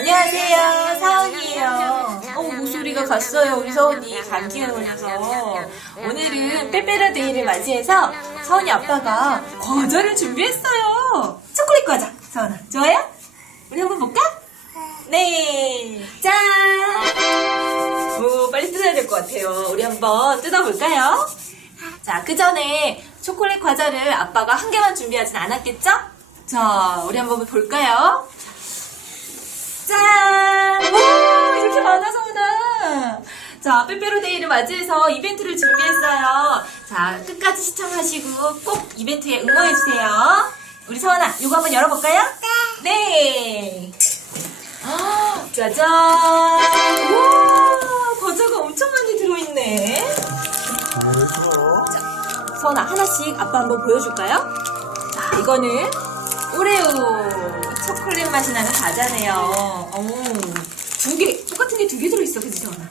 안녕하세요, 사원이에요. 어, 목소리가 갔어요, 우리 서원이. 감기가 걸려서. 오늘은 빼빼로데이를 맞이해서 서원이 아빠가 과자를 준비했어요. 초콜릿 과자. 서원아, 좋아요? 우리 한번 볼까? 네. 짠! 오, 빨리 뜯어야 될 것 같아요. 우리 한번 뜯어볼까요? 자, 그 전에 초콜릿 과자를 아빠가 한 개만 준비하진 않았겠죠? 자, 우리 한번 볼까요? 짠! 와, 이렇게 많아서 오나. 자, 빼빼로데이를 맞이해서 이벤트를 준비했어요. 자, 끝까지 시청하시고 꼭 이벤트에 응원해주세요. 우리 서원아, 이거 한번 열어볼까요? 네. 네. 아, 짜잔! 우와, 과자가 엄청 많이 들어있네. 서원아, 하나씩 아빠 한번 보여줄까요? 자, 이거는 오레오 초콜릿 맛이 나는 과자네요. 오, 두 개, 똑같은 게 두 개 들어있어, 그지, 서원아?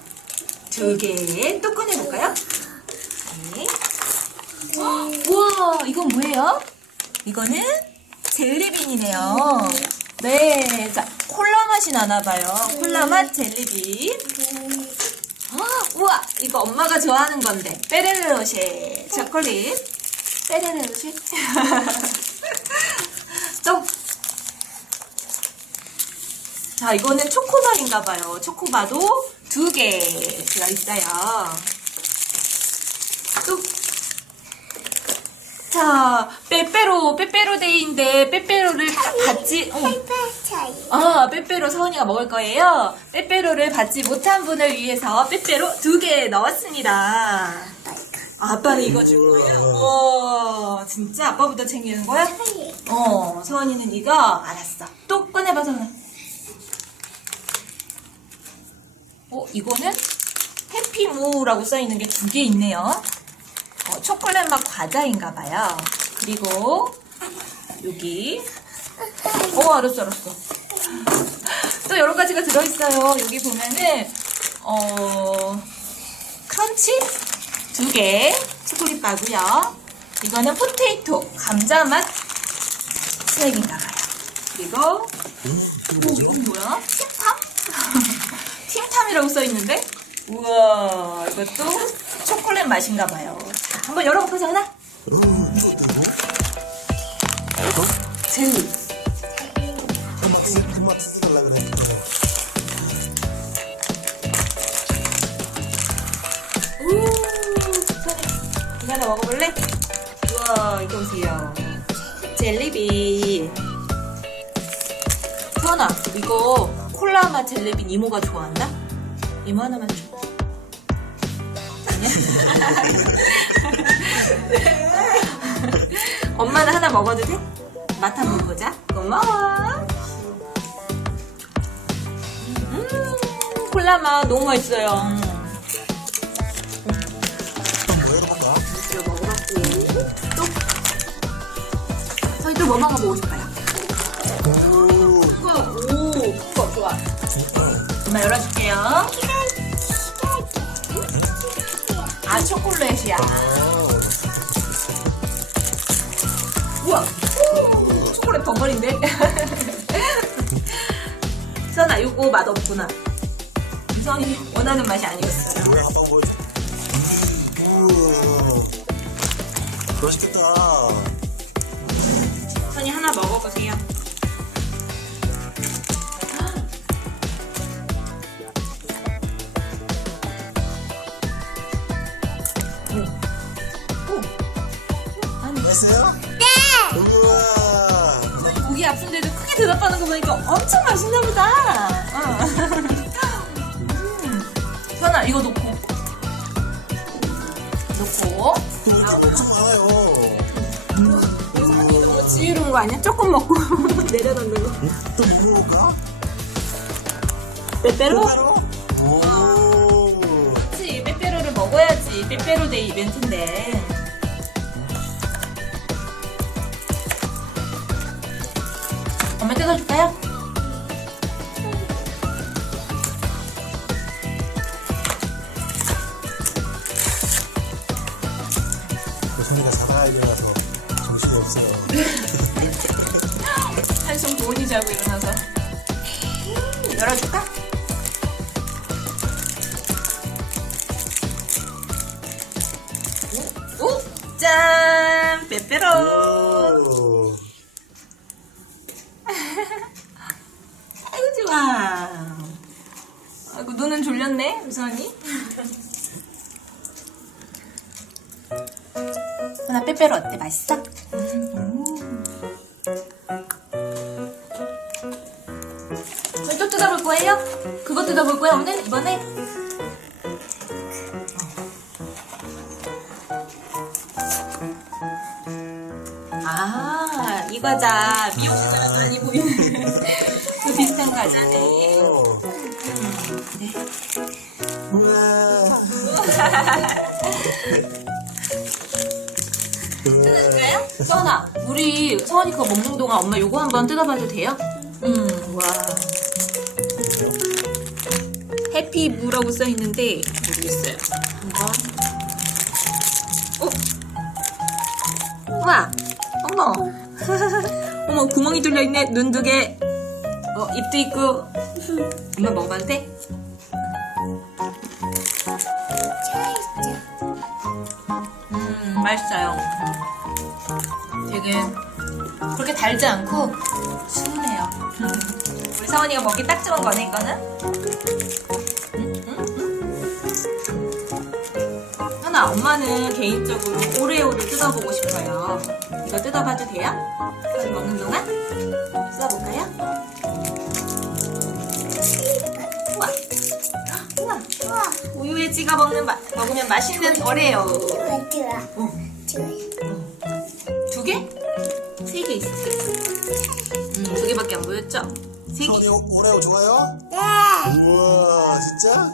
두 개, 또 꺼내볼까요? 네. 헉, 우와, 이건 뭐예요? 이거는 젤리빈이네요. 네, 자, 콜라 맛이 나나봐요. 콜라 맛 젤리빈. 아, 우와, 이거 엄마가 좋아하는 건데. 페레로쉐 초콜릿. 페레로쉐. 또. 자, 이거는 초코바인가봐요. 초코바도 두 개 들어있어요. 또. 자, 빼빼로, 빼빼로 데이인데, 빼빼로를 다 받지, 어. 아, 빼빼로 서원이가 먹을 거예요. 빼빼로를 받지 못한 분을 위해서 빼빼로 두 개 넣었습니다. 아, 아빠는 이거 줄 거예요? 와, 진짜 아빠부터 챙기는 거야? 어, 서원이는 이거 알았어. 또 꺼내봐, 서원아. 어, 이거는 해피무라고 써있는 게 두 개 있네요. 어, 초콜릿 맛 과자인가 봐요. 그리고 여기 어 알았어 알았어. 또 여러 가지가 들어있어요. 여기 보면은 어 크런치 두 개 초콜릿 바고요. 이거는 포테이토 감자 맛 스낵인가 봐요. 그리고 어, 이건 뭐야? 팀탐이라고 써있는데? 우와 이것도 초콜릿 맛인가 봐요. 자, 한번 열어볼까 전화? 젤리. 우, 이거 하나 먹어볼래? 우와, 이거 보세요. 젤리빈. 서원아, 이거 콜라 맛 젤리빈 이모가 좋아한다? 이모 하나만 줘. 엄마는 하나 먹어도 돼? 맛 한번 보자. 고마워. 음, 콜라 맛 너무 맛있어요. 이거 먹어봤고 또 저희 또 뭐 먹어보고 싶어요? 오, 좋아, 좋아. 엄마 열어줄게요. 아, 초콜릿이야. 우와, 오, 초콜릿 덩어리인데? 선아, 요거 맛 없구나. 이성이 원하는 맛이 아니었어요. 뭐야 아빠 보여줘 우와 맛있겠다 선이 하나 먹어보세요. 보니까 엄청 맛있나 보다. 어. 음. 선아, 이거 놓고. 놓고. 이거 엄청 많아요 너무 지혜로운 거 아니야? 조금 먹고 내려놓는 거. 또뭐 먹을까? 빼빼로? 오 그렇지, 빼빼로를 먹어야지. 빼빼로 데이 이벤트인데. 여순이가 자다야 일어나서 정신이 없어요 한숨 고은이 자고 일어나서. 열어줄까? 오, 오, 짠, 빼빼로. 오. 아이고 좋아. 아이고 눈은 졸렸네, 우선이. 나 빼빼로 어때? 맛있어? 저희 또 뜯어볼 거예요? 그거 뜯어볼 거야 오늘 이번에? 아 이거자 미용실에 많이 보이는 그 비슷한 과자네. 오. 뜯어줄까요? 서원아, 우리 서원이 그거 먹는 동안 엄마 요거 한번 뜯어봐도 돼요? 음, 와. 해피 무라고 써있는데, 모르겠어요. 한번. 어? 우와! 어머! 어머, 구멍이 뚫려있네. 눈 두 개. 어, 입도 있고. 엄마 먹어봐도 돼? 맛있어요. 되게 그렇게 달지 않고 순해요. 우리 서원이가 먹기 딱 좋은 거네, 이거는. 음, 음, 음. 하나, 엄마는 개인적으로 오레오를 뜯어보고 싶어요. 이거 뜯어봐도 돼요? 서원이 먹는 동안? 뜯어볼까요? 우유에 찍어 먹는 마, 먹으면 맛있는. 좋아, 좋아. 어. 좋아. 두 개? 세 개 있어, 세 개. 음, 두 개밖에 안 보였죠? 세 개. 손이 오레오 좋아요? 네. 우와, 진짜?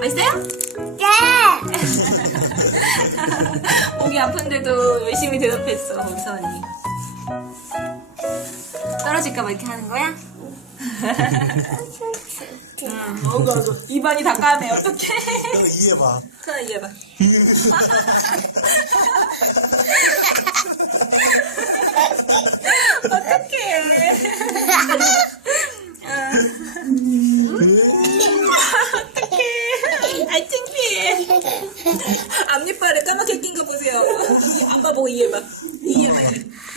맛있어요? 네. 목이 아픈데도 열심히 대답했어, 우리 서원이. 떨어질까봐 이렇게 하는 거야? 응, 어구, 어구. 입안이 다 까매, 어떡해. 이해봐. 하나 이해봐. 어떡해. 어떡해. 아, 창피해. 앞니빨을 까맣게 낀 거 보세요. 아빠 보고 이해봐. 이해봐.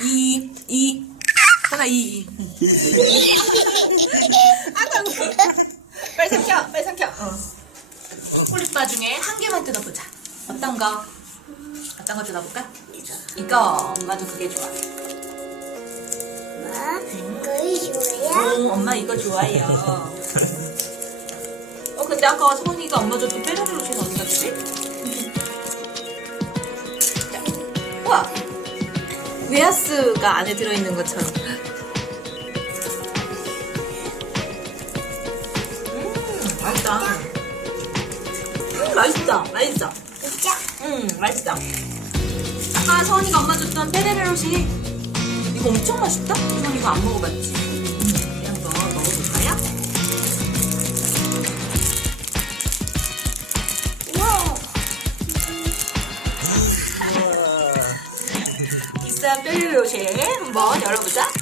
이, 이. 하나, 이. 아까 빨리 삼켜, 빨리 삼켜. 어. 폴리바 중에 한 개만 뜯어보자. 어떤 거? 어떤 거 뜯어볼까? 이거. 엄마도 그게 좋아. 뭐? 그게 좋아요? 응, 엄마 이거 좋아해요. 어, 근데 아까 선이가 엄마 줬던 빼빼로 로션 어디 갔지? 우와! 웨하스가 안에 들어있는 것처럼. 맛있다. 음, 맛있다. 맛있어. 진짜? 응, 맛있다. 아까 서원이가 엄마 줬던 페레베로시 이거 엄청 맛있다? 전 이거 안 먹어봤지. 음, 우리 한번 먹어볼까요? 우와. 비싼 페레베로시 한번 열어보자. 자,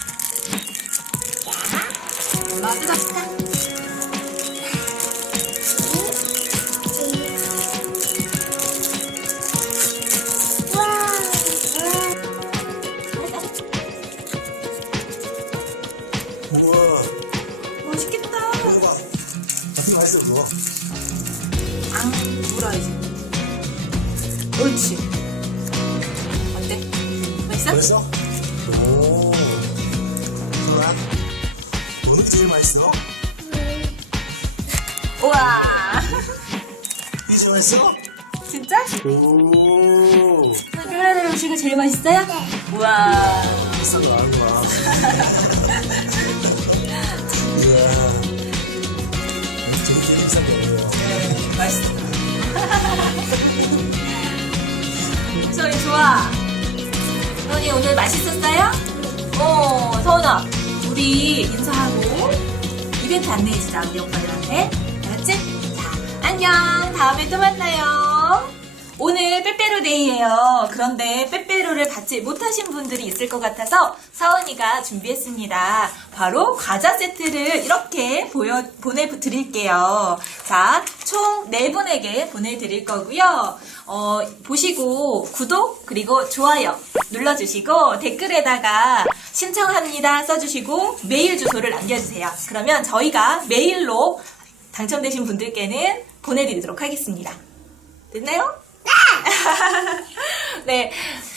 게 제일 맛있어? 우와. 이게 제일 맛있어? 진짜? 오. 페레베로 음식이 제일 맛있어요? 우와. 비싼 거 아는 거야. 이야. 저기 제일 비싼 게 아니에요. 맛있어. 서희 좋아. 서훈이 오늘 맛있었어요? 어, 서훈아. 우리 인사하고 이벤트 안내해주자, 우리 오빠들한테. 알았지? 자, 안녕. 다음에 또 만나요. 오늘 빼빼로데이예요. 그런데 빼빼로를 받지 못하신 분들이 있을 것 같아서 서은이가 준비했습니다. 바로 과자 세트를 이렇게 보여, 보내드릴게요. 자, 총 4분에게 보내드릴 거고요. 어, 보시고 구독 그리고 좋아요 눌러주시고 댓글에다가 신청합니다 써주시고 메일 주소를 남겨주세요. 그러면 저희가 메일로 당첨되신 분들께는 보내드리도록 하겠습니다. 됐나요? 네.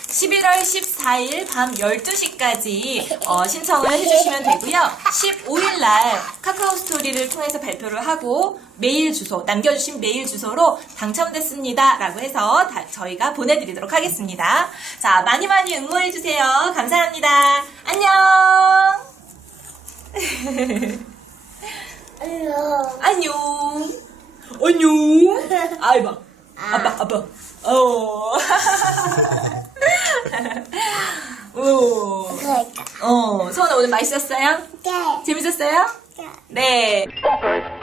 11월 14일 밤 12시까지 어, 신청을 해주시면 되고요. 15일 날 카카오 스토리를 통해서 발표를 하고 메일 주소, 남겨주신 메일 주소로 당첨됐습니다. 라고 해서 다- 저희가 보내드리도록 하겠습니다. 자, 많이 많이 응모해 주세요. 감사합니다. 안녕! 안녕. 안녕! 안녕! 아이 봐. 아빠, 아빠. 어. 오. 그러니까. 어, 서원아 오늘 맛있었어요? 네. 재밌었어요? 네. 네. 네.